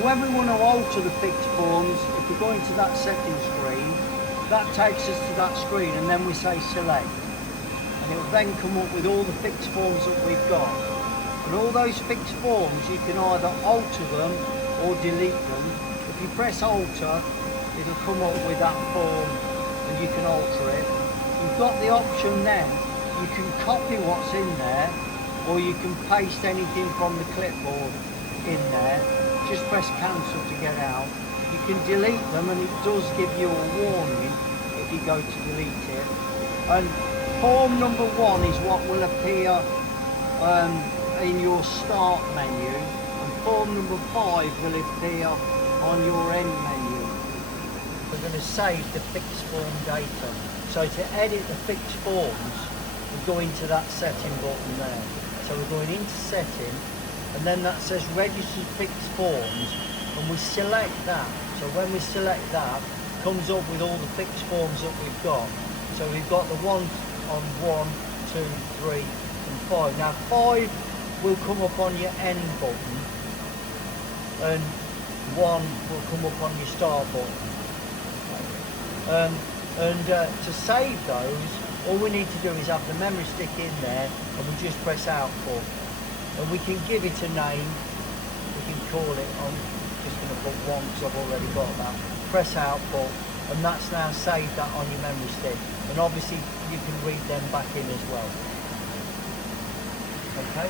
when we want to alter the fixed forms, if we go into that settings screen, that takes us to that screen, and then we say select. And it will then come up with all the fixed forms that we've got. And all those fixed forms, you can either alter them or delete them. If you press alter, it'll come up with that form and you can alter it. You've got the option then, you can copy what's in there, or you can paste anything from the clipboard in there. Just press cancel to get out. You can delete them, and it does give you a warning if you go to delete it. And form number 1 is what will appear in your start menu, and form number 5 will appear on your end menu. We're going to save the fixed form data. So to edit the fixed forms, we go into that setting button there. So we're going into setting, and then that says register fixed forms, and we select that. So when we select that, it comes up with all the fixed forms that we've got. So we've got the ones on 1, 2, 3 and 5. Now 5 will come up on your end button, and 1 will come up on your start button. To save those, all we need to do is have the memory stick in there, and we just press output. And we can give it a name. We can call it, I'm just going to put 1 because I've already got that. Press output, and that's now saved that on your memory stick. And obviously you can read them back in as well. Okay?